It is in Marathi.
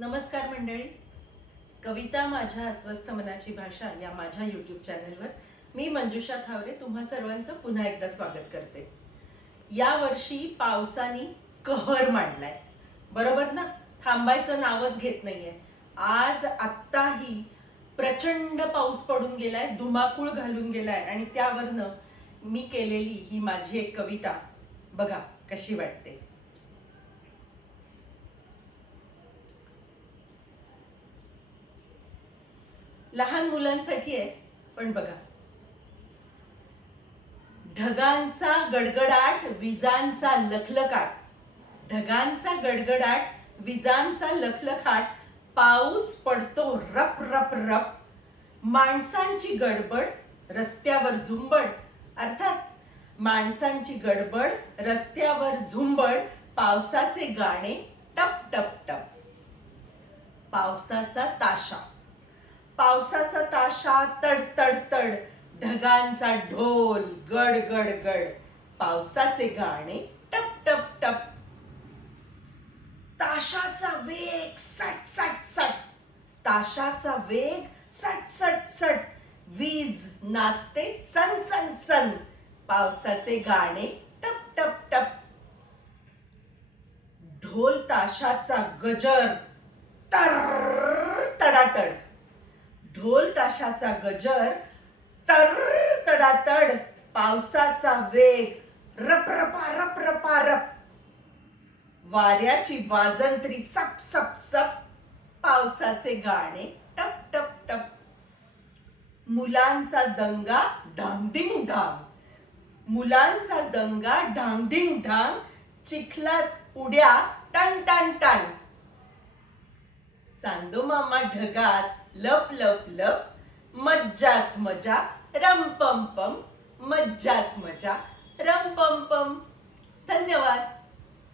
नमस्कार मंडळी. कविता माझ्या अस्वस्थ मनाची भाषा या माझ्या यूट्यूब चॅनलवर मी मंजुषा थावरे तुम्हा सर्वांचं पुन्हा एकदा स्वागत करते. या वर्षी पावसाने कहर मांडलाय. बरोबर ना? थांबायचं नावच घेत नाहीये. आज आत्ताही प्रचंड पाऊस पडून गेलाय धुमाकूळ घालून गेलाय आणि त्यावरनं मी केलेली ही माझी एक कविता. बघा कशी वाटते. लहान मुलांसाठी आहे पण बघा. ढगांचा गडगडाट विजांचा लखलखाट. ढगांचा गडगडाट विजांचा लखलखाट पाऊस पडतो रप रप रप. माणसांची गडबड रस्त्यावर झुंबड. अर्थात माणसांची गडबड रस्त्यावर झुंबड पावसाचे गाणे टप टप टप. पावसाचा ताशा. पावसाचा ताशा तड तड तड ढगांचा ढोल गड गड गड पावसाचे गाणे टप टप टप. ताशाचा वेग सट सट सट. ताशाचा वेग सट सट सट. वीज नाचते सन सन सन. पावसाचे गाणे टप टप टप. ढोल ताशाचा गजर तर तडातड. ढोल ताशाचा गजर तर तडातड पावसाचा वेग रपरपा रपरपा रप वाऱ्याची वाजंत्री सप सप सप. पावसाचे गाणे टप टप टप. मुलांचा दंगा ढांगडिंग ढांग. मुलांचा दंगा ढांगडिंग ढांग. चिखलात उड्या टन टन टन. चांदो मामा ढगात लप लप लप मज्जाच मजा रम पम पम मज्जाच मजा रम पम पम धन्यवाद.